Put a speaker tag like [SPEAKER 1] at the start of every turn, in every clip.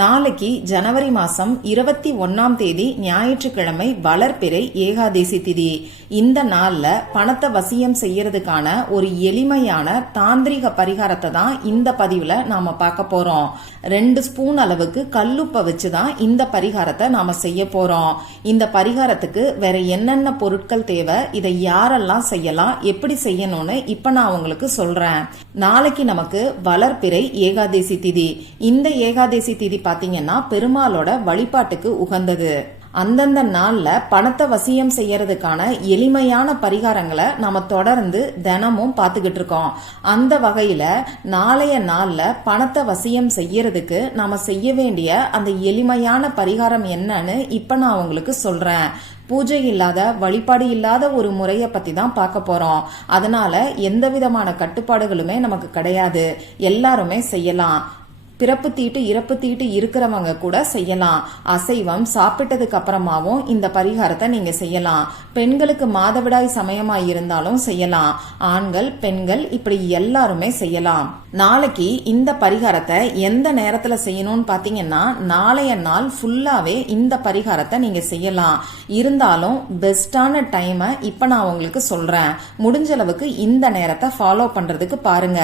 [SPEAKER 1] நாளைக்கு ஜனவரி மாசம் இருபத்தி ஒன்னாம் தேதி ஞாயிற்றுக்கிழமை வளர்பிறை ஏகாதேசி திதி. இந்த நாள்ல பணத்தை வசியம் செய்யறதுக்கான ஒரு எளிமையான தாந்திரிக பரிகாரத்தை தான் இந்த பதிவுல நாம பார்க்க போறோம். ரெண்டு ஸ்பூன் அளவுக்கு கல்லுப்பை வச்சு தான் இந்த பரிகாரத்தை நாம செய்ய போறோம். இந்த பரிகாரத்துக்கு வேற என்னென்ன பொருட்கள் தேவை இதை யாரெல்லாம் செய்யலாம் எப்படி செய்யணும்னு இப்ப நான் உங்களுக்கு சொல்றேன். நாளைக்கு நமக்கு வளர்பிறை ஏகாதேசி திதி. இந்த ஏகாதேசி திதி பாத்தீங்கன்னா பெருமாளோட வழிபாட்டுக்கு உகந்தது. அந்தந்த நாள்ல பணத்தை வசியம் செய்யறதுக்கான எளிமையான பரிகாரங்களை நாம தொடர்ந்து தினமும் பார்த்துக்கிட்டு இருக்கோம். அந்த வகையில நாளைய நாள்ல பணத்தை வசியம் செய்யறதுக்கு நாம செய்ய வேண்டிய அந்த எளிமையான பரிகாரம் என்னன்னு இப்ப நான் உங்களுக்கு சொல்றேன். பூஜை இல்லாத வழிபாடு இல்லாத ஒரு முறையை பத்தி தான் பார்க்க போறோம். அதனால எந்த விதமான கட்டுப்பாடுகளுமே நமக்கு கிடையாது. எல்லாருமே செய்யலாம். பிறப்பு தீட்டு இறப்பு தீட்டு இருக்கிறவங்க கூட செய்யலாம். அசைவம் சாப்பிட்டதுக்கு அப்புறமாவும் இந்த பரிகாரத்தை நீங்க செய்யலாம். பெண்களுக்கு மாதவிடாய் சமயமா இருந்தாலும் செய்யலாம். ஆண்கள் பெண்கள் இப்படி எல்லாருமே செய்யலாம். நாளைக்கு இந்த பரிகாரத்தை எந்த நேரத்துல செய்யணும்னு பாத்தீங்கன்னா நாளைய நாள் ஃபுல்லாவே இந்த பரிகாரத்தை நீங்க செய்யலாம். இருந்தாலும் பெஸ்டான டைமை இப்ப நான் உங்களுக்கு சொல்றேன். முடிஞ்ச அளவுக்கு இந்த நேரத்தை ஃபாலோ பண்றதுக்கு பாருங்க.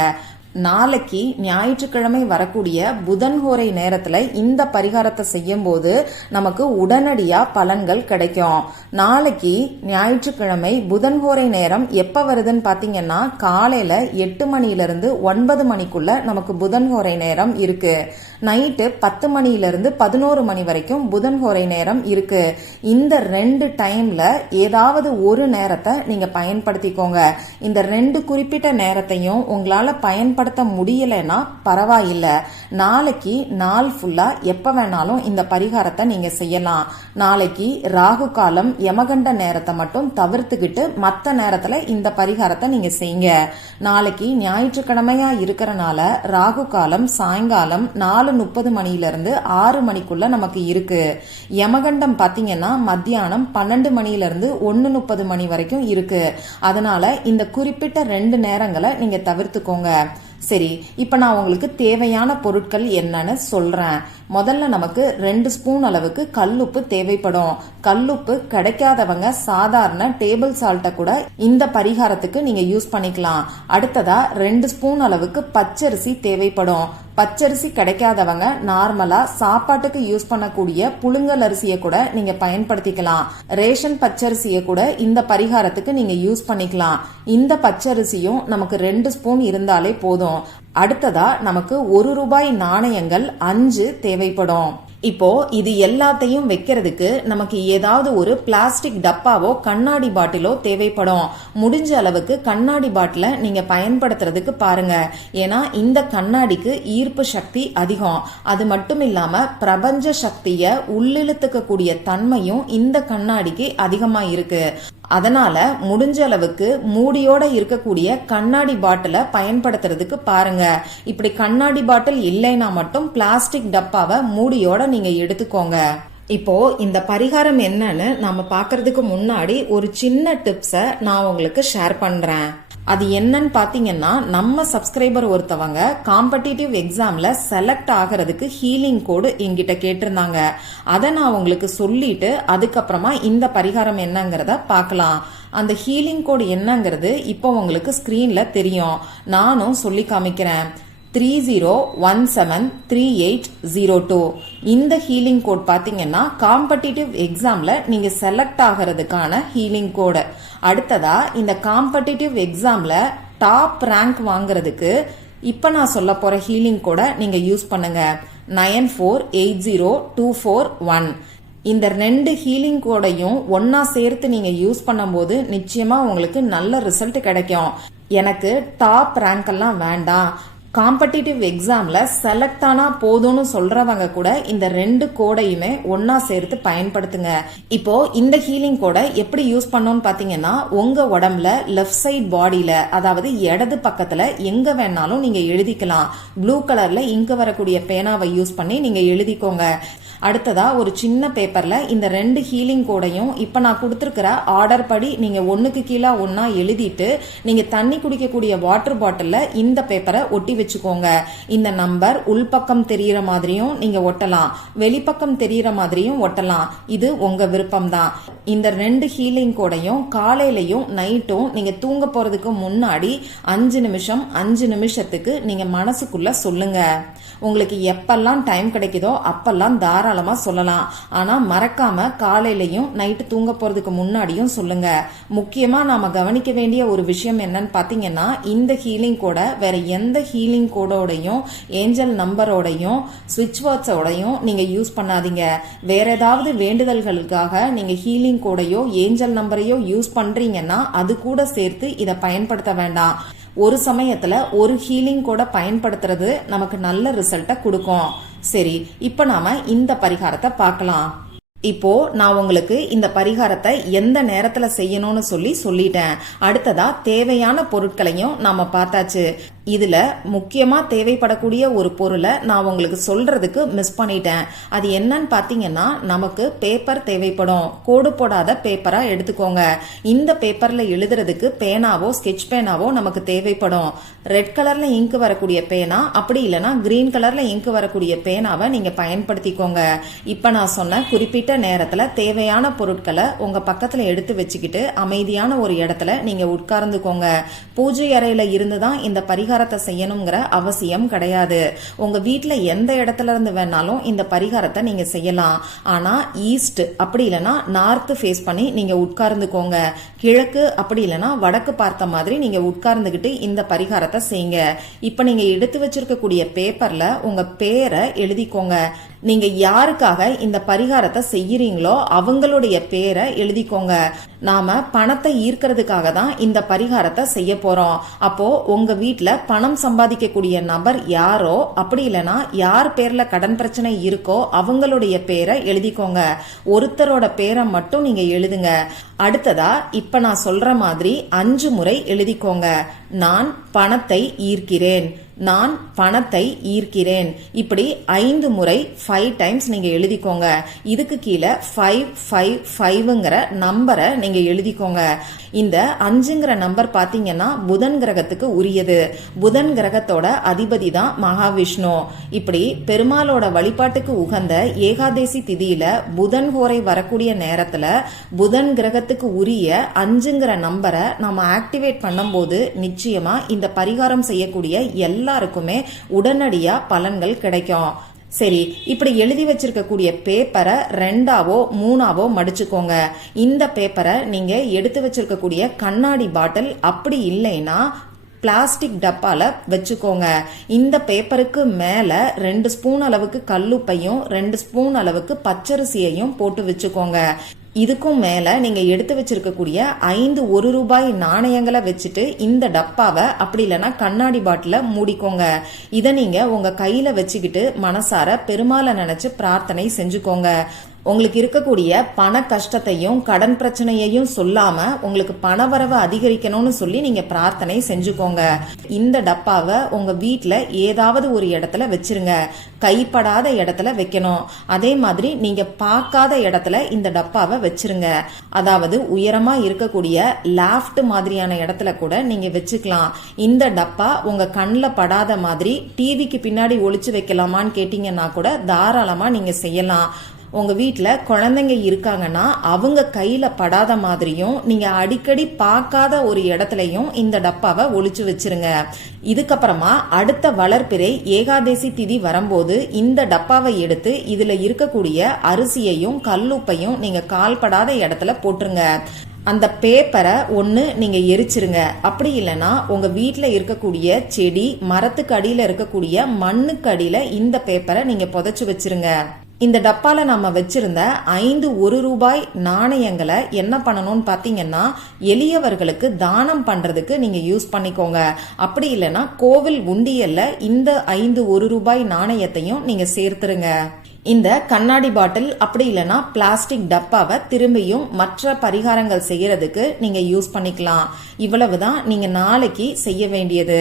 [SPEAKER 1] நாளைக்கு ஞாயிற்றுக்கிழமை வரக்கூடிய புதன் ஹோரை நேரத்துல இந்த பரிகாரத்தை செய்யும் போது நமக்கு உடனடியா பலன்கள் கிடைக்கும். நாளைக்கு ஞாயிற்றுக்கிழமை புதன் ஹோரை நேரம் எப்ப வருதுன்னு பாத்தீங்கன்னா காலையில எட்டு மணியிலிருந்து ஒன்பது மணிக்குள்ள நமக்கு புதன் ஹோரை நேரம் இருக்கு. நைட்டு பத்து மணியிலிருந்து பதினோரு மணி வரைக்கும் புதன் ஹோரை நேரம் இருக்கு. இந்த ரெண்டு டைம்ல ஏதாவது ஒரு நேரத்தை நீங்க பயன்படுத்திக்கோங்க. இந்த ரெண்டு குறிப்பிட்ட நேரத்தையும் உங்களால பயன்படுத்த முடியலைன்னா பரவாயில்ல. நாளைக்கு நாள் ஃபுல்லா எப்ப வேணாலும் இந்த பரிகாரத்தை நீங்க செய்யலாம். நாளைக்கு ராகு காலம் யமகண்ட நேரத்தை மட்டும் தவிர்த்துக்கிட்டு மற்ற நேரத்துல இந்த பரிகாரத்தை நீங்க செய்யுங்க. நாளைக்கு ஞாயிற்றுக்கிழமையா இருக்கிறனால ராகு காலம் சாயங்காலம் நாலு முப்பது மணில இருந்து ஆறு மணிக்குள்ள நமக்கு இருக்கு. யமகண்டம் பாத்தீங்கன்னா மத்தியானம் பன்னெண்டு மணில இருந்து ஒன்னு முப்பது மணி வரைக்கும் இருக்கு. அதனால இந்த குறிப்பிட்ட ரெண்டு நேரங்களை நீங்க தவிர்த்துக்கோங்க. சரி இப்போ நான் உங்களுக்கு தேவையான பொருட்கள் என்னன்னு சொல்றேன். முதல்ல நமக்கு ரெண்டு ஸ்பூன் அளவுக்கு கல்லுப்பு தேவைப்படும். கல்லுப்பு கிடைக்காதவங்க சாதாரண டேபிள் சால்ட்டை கூட இந்த பரிகாரத்துக்கு நீங்க யூஸ் பண்ணிக்கலாம். அடுத்ததா ரெண்டு ஸ்பூன் அளவுக்கு பச்சரிசி தேவைப்படும். பச்சரிசி கிடைக்காதவங்க நார்மலா சாப்பாட்டுக்கு யூஸ் பண்ணக்கூடிய புழுங்கல் அரிசியை கூட நீங்க பயன்படுத்திக்கலாம். ரேஷன் பச்சரிசியை கூட இந்த பரிகாரத்துக்கு நீங்க யூஸ் பண்ணிக்கலாம். இந்த பச்சரிசியும் நமக்கு ரெண்டு ஸ்பூன் இருந்தாலே போதும். அடுத்ததா நமக்கு ஒரு ரூபாய் நாணயங்கள் அஞ்சு தேவைப்படும். இப்போ இது எல்லாத்தையும் வைக்கிறதுக்கு நமக்கு ஏதாவது ஒரு பிளாஸ்டிக் டப்பாவோ கண்ணாடி பாட்டிலோ தேவைப்படும். முடிஞ்ச அளவுக்கு கண்ணாடி பாட்டில நீங்க பயன்படுத்துறதுக்கு பாருங்க. ஏன்னா இந்த கண்ணாடிக்கு ஈர்ப்பு சக்தி அதிகம். அது மட்டும் இல்லாம பிரபஞ்ச சக்திய உள்ளிழுத்துக்க கூடிய தன்மையும் இந்த கண்ணாடிக்கு அதிகமா இருக்கு. அதனால முடிஞ்ச அளவுக்கு மூடியோட இருக்கக்கூடிய கண்ணாடி பாட்டிலை பயன்படுத்துறதுக்கு பாருங்க. இப்படி கண்ணாடி பாட்டில் இல்லைன்னா மட்டும் பிளாஸ்டிக் டப்பாவை மூடியோட நீங்க எடுத்துக்கோங்க. இப்போ இந்த பரிகாரம் என்னன்னு நாம பாக்குறதுக்கு முன்னாடி ஒரு சின்ன டிப்ஸை நான் உங்களுக்கு ஷேர் பண்றேன். அது என்னன்னு பாத்தீங்கன்னா நம்ம சப்ஸ்கிரைபர் ஒருத்தவங்க காம்படிட்டிவ் எக்ஸாம்ல செலக்ட் ஆகிறதுக்கு ஹீலிங் கோடு என்கிட்ட கேட்டிருந்தாங்க. அதை நான் உங்களுக்கு சொல்லிட்டு அதுக்கப்புறமா இந்த பரிகாரம் என்னங்கிறத பார்க்கலாம் அந்த ஹீலிங் கோடு என்னங்கிறது இப்போ உங்களுக்கு ஸ்கிரீன்ல தெரியும். நானும் சொல்லி காமிக்கிறேன். Three zero one seven three eight zero two இந்த ஹீலிங் கோட் பார்த்தீங்கன்னா காம்படிட்டிவ் எக்ஸாமில் நீங்கள் செலக்ட் ஆகிறதுக்கான ஹீலிங் கோடு அடுத்ததா இந்த காம்படிட்டிவ் எக்ஸாமில் டாப் ரேங்க் வாங்குறதுக்கு இப்போ நான் சொல்ல போகிற ஹீலிங் கோடை நீங்கள் யூஸ் பண்ணுங்க. Nine four eight zero two four one இந்த ரெண்டு ஹீலிங் கோடையும் ஒன்னா சேர்த்து நீங்க யூஸ் பண்ணும்போது நிச்சயமா உங்களுக்கு நல்ல ரிசல்ட் கிடைக்கும். எனக்கு டாப் ரேங்க் எல்லாம் வேண்டாம். காம்படிட்டிவ் எக்ஸாம்ல செலக்ட் ஆனா போதும்னு சொல்றவங்க கூட இந்த ரெண்டு கோடையுமே ஒன்னா சேர்த்து பயன்படுத்துங்க. இப்போ இந்த ஹீலிங் கோடை எப்படி யூஸ் பண்ணோம்னு பாத்தீங்கன்னா உங்க உடம்புல லெஃப்ட் சைட் பாடியில அதாவது இடது பக்கத்துல எங்க வேணாலும் நீங்க எழுதிக்கலாம். ப்ளூ கலர்ல இங்கு வரக்கூடிய பேனாவை யூஸ் பண்ணி நீங்க எழுதிக்கோங்க. அடுத்ததா ஒரு சின்ன பேப்பர்ல இந்த ரெண்டு ஹீலிங் கோடையும் இப்ப நான் கொடுத்துருக்கிற ஆர்டர் படி நீங்க ஒன்னுக்கு கீழே ஒன்னா எழுதிட்டு நீங்க தண்ணி குடிக்கக்கூடிய வாட்டர் பாட்டில்ல இந்த பேப்பரை ஒட்டி வச்சுக்கோங்க. இந்த நம்பர் உள்பக்கம் தெரியற மாதிரியும் நீங்க ஒட்டலாம். வெளிப்பக்கம் தெரியற மாதிரியும் ஒட்டலாம். இது உங்க விருப்பம் தான் இந்த ரெண்டு ஹீலிங் கோடையும் காலையிலையும் நைட்டும் நீங்க தூங்க போறதுக்கு முன்னாடி அஞ்சு நிமிஷம் அஞ்சு நிமிஷத்துக்கு நீங்க மனசுக்குள்ள சொல்லுங்க. உங்களுக்கு எப்பெல்லாம் டைம் கிடைக்குதோ அப்பெல்லாம் தாராளமா சொல்லலாம். ஆனா மறக்காம காலையிலையும் நைட்டு தூங்க போறதுக்கு முன்னாடியும் சொல்லுங்க. முக்கியமா நாம கவனிக்க வேண்டிய ஒரு விஷயம் என்னன்னு பாத்தீங்கன்னா இந்த ஹீலிங் கூட வேற எந்த ஹீலிங் கோடோடையும் ஏஞ்சல் நம்பரோடையும் சுவிட்ச் வேர்ட்ஸோடையும் நீங்கள் யூஸ் பண்ணாதீங்க. வேற ஏதாவது வேண்டுதல்களுக்காக நீங்கள் ஹீலிங் கோடையோ ஏஞ்சல் நம்பரையோ யூஸ் பண்ணுறீங்கன்னா அது கூட சேர்த்து இதை பயன்படுத்த வேண்டாம். ஒரு சமயத்துல ஒரு ஹீலிங் கூட பயன்படுத்துறது நமக்கு நல்ல ரிசல்ட்டை கொடுக்கும். சரி இப்போ நாம இந்த பரிகாரத்தை பார்க்கலாம். இப்போ நான் உங்களுக்கு இந்த பரிகாரத்தை எந்த நேரத்துல செய்யணும்னு சொல்லி சொல்லிட்டேன். அடுத்ததா தேவையான பொருட்களையும் நாம பார்த்தாச்சு. இதுல முக்கியமா தேவைப்படக்கூடிய ஒரு பொருளை நான் உங்களுக்கு சொல்றதுக்கு மிஸ் பண்ணிட்டேன். அது என்னன்னு பாத்தீங்கன்னா நமக்கு பேப்பர் தேவைப்படும். கோடு போடாத பேப்பரா எடுத்துக்கோங்க. இந்த பேப்பர்ல எழுதுறதுக்கு பேனாவோ ஸ்கெட்ச் பேனாவோ நமக்கு தேவைப்படும். ரெட் கலர்ல இங்கு வரக்கூடிய பேனா அப்படி இல்லைன்னா கிரீன் கலர்ல இங்கு வரக்கூடிய பேனாவை நீங்க பயன்படுத்திக்கோங்க. இப்ப நான் சொன்ன குறிப்பிட்ட நேரத்துல தேவையான பொருட்களை உங்க பக்கத்துல எடுத்து வச்சுக்கிட்டு அமைதியான ஒரு இடத்துல நீங்க உட்கார்ந்துக்கோங்க. பூஜை அறையில இருந்து தான் இந்த பரிகாரத்தை செய்யணுங்கிற அவசியம் கிடையாது. உங்க வீட்டில் எந்த இடத்துல இருந்து வேணாலும் இந்த பரிகாரத்தை நீங்க செய்யலாம். ஆனா ஈஸ்ட் அப்படி இல்லைன்னா நார்த் ஃபேஸ் பண்ணி நீங்க உட்கார்ந்துக்கோங்க. கிழக்கு அப்படி இல்லைன்னா வடக்கு பார்த்த மாதிரி நீங்க உட்கார்ந்துக்கிட்டு இந்த பரிகாரத்தை செய்யுங்க. இப்ப நீங்க எடுத்து வச்சிருக்கக்கூடிய பேப்பர்ல உங்க பேரை எழுதிக்கோங்க. நீங்க யாருக்காக இந்த பரிகாரத்தை செய்யறீங்களோ அவங்களுடைய பேரை எழுதிக்கோங்க. நாம பணத்தை ஈர்க்கிறதுக்காக தான் இந்த பரிகாரத்தை செய்ய போறோம். அப்போ உங்க வீட்டுல பணம் சம்பாதிக்கக்கூடிய நபர் யாரோ அப்படி இல்லைன்னா யார் பேர்ல கடன் பிரச்சனை இருக்கோ அவங்களுடைய பேரை எழுதிக்கோங்க. ஒருத்தரோட பேரை மட்டும் நீங்க எழுதுங்க. அடுத்ததா இப்ப நான் சொல்ற மாதிரி அஞ்சு முறை எழுதிக்கோங்க. நான் பணத்தை ஈர்க்கிறேன். நான் பணத்தை ஈர்க்கிறேன். இப்படி ஐந்து முறை ஃபைவ் டைம்ஸ் நீங்க எழுதிக்கோங்க. இதுக்கு கீழே ஃபைவ் ஃபைவ் ஃபைவ்ங்கிற நம்பரை நீங்க எழுதிக்கோங்க. இந்த அஞ்சுங்கிற நம்பர் பாத்தீங்கன்னா புதன் கிரகத்துக்கு உரியது. புதன் கிரகத்தோட அதிபதி தான் மகாவிஷ்ணு. இப்படி பெருமாளோட வழிபாட்டுக்கு உகந்த ஏகாதேசி திதியில புதன் ஹோரை வரக்கூடிய நேரத்துல புதன் கிரகத்துக்கு உரிய அஞ்சுங்கிற நம்பரை நம்ம ஆக்டிவேட் பண்ணும்போது நிச்சயமா இந்த பரிகாரம் செய்யக்கூடிய எல்லாருக்குமே உடனடியா பலன்கள் கிடைக்கும். சரி இப்படி எழுதி வச்சிருக்கக்கூடிய பேப்பரை ரெண்டாவோ மூணாவோ மடிச்சுக்கோங்க. இந்த பேப்பரை நீங்க எடுத்து வச்சிருக்கக்கூடிய கண்ணாடி பாட்டில் அப்படி இல்லைன்னா பிளாஸ்டிக் டப்பால வச்சுக்கோங்க. இந்த பேப்பருக்கு மேல ரெண்டு ஸ்பூன் அளவுக்கு கல்லுப்பையும் ரெண்டு ஸ்பூன் அளவுக்கு பச்சரிசியையும் போட்டு வச்சுக்கோங்க. இதுக்கும் மேல நீங்க எடுத்து வச்சிருக்கக்கூடிய ஐந்து ஒரு ரூபாய் நாணயங்களை வச்சுட்டு இந்த டப்பாவை அப்படி இல்லைன்னா கண்ணாடி பாட்டில மூடிக்கோங்க. இதை நீங்க உங்க கையில வச்சுக்கிட்டு மனசார பெருமாளை நினைச்சு பிரார்த்தனை செஞ்சுக்கோங்க. உங்களுக்கு இருக்கக்கூடிய பண கஷ்டத்தையும் கடன் பிரச்சனையையும் சொல்லாம உங்களுக்கு பண வரவு அதிகரிக்கணும்னு சொல்லி நீங்க பிரார்த்தனை செஞ்சுக்கோங்க. இந்த டப்பாவை உங்க வீட்டுல ஏதாவது ஒரு இடத்துல வச்சிருங்க. கைப்படாத இடத்துல வைக்கணும். அதே மாதிரி நீங்க பார்க்காத இடத்துல இந்த டப்பாவை வச்சிருங்க. அதாவது உயரமா இருக்கக்கூடிய லாஃப்ட் மாதிரியான இடத்துல கூட நீங்க வச்சுக்கலாம். இந்த டப்பா உங்க கண்ணில் படாத மாதிரி டிவிக்கு பின்னாடி ஒளிச்சு வைக்கலாமான்னு கேட்டீங்கன்னா கூட தாராளமா நீங்க செய்யலாம். உங்கள் வீட்டில் குழந்தைங்க இருக்காங்கன்னா அவங்க கையில் படாத மாதிரியும் நீங்கள் அடிக்கடி பார்க்காத ஒரு இடத்துலையும் இந்த டப்பாவை ஒழிச்சு வச்சிருங்க. இதுக்கப்புறமா அடுத்த வளர்ப்பிறை ஏகாதேசி திதி வரும்போது இந்த டப்பாவை எடுத்து இதில் இருக்கக்கூடிய அரிசியையும் கல்லுப்பையும் நீங்கள் கால்படாத இடத்துல போட்டுருங்க. அந்த பேப்பரை ஒன்று நீங்கள் எரிச்சிருங்க. அப்படி இல்லைன்னா உங்கள் வீட்டில் இருக்கக்கூடிய செடி மரத்துக்கு அடியில் இருக்கக்கூடிய மண்ணுக்கு அடியில் இந்த பேப்பரை நீங்கள் புதைச்சி வச்சிருங்க. இந்த டப்பால நம்ம வச்சிருந்த ஐந்து ஒரு ரூபாய் நாணயங்களை என்ன பண்ணணும்னு பாத்தீங்கன்னா எளியவர்களுக்கு தானம் பண்றதுக்கு நீங்க யூஸ் பண்ணிக்கோங்க. அப்படி இல்லைன்னா கோவில் உண்டியல்ல இந்த ஐந்து ஒரு ரூபாய் நாணயத்தையும் நீங்க சேர்த்துருங்க. இந்த கண்ணாடி பாட்டில் அப்படி இல்லைன்னா பிளாஸ்டிக் டப்பாவை திரும்பியும் மற்ற பரிகாரங்கள் செய்யறதுக்கு நீங்க யூஸ் பண்ணிக்கலாம். இவ்வளவுதான் நீங்க நாளைக்கு செய்ய வேண்டியது.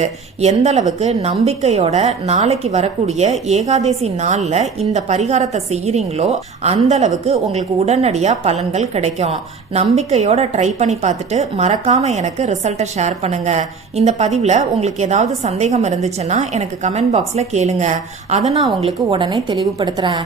[SPEAKER 1] எந்த அளவுக்கு நம்பிக்கையோட நாளைக்கு வரக்கூடிய ஏகாதசி நாள்ல இந்த பரிகாரத்தை செய்யறீங்களோ அந்த அளவுக்கு உங்களுக்கு உடனடியா பலன்கள் கிடைக்கும். நம்பிக்கையோட ட்ரை பண்ணி பார்த்துட்டு மறக்காம எனக்கு ரிசல்ட்டை ஷேர் பண்ணுங்க. இந்த பதிவுல உங்களுக்கு ஏதாவது சந்தேகம் இருந்துச்சுன்னா எனக்கு கமெண்ட் பாக்ஸ்ல கேளுங்க. அதை நான் உங்களுக்கு உடனே தெளிவுபடுத்துறேன்.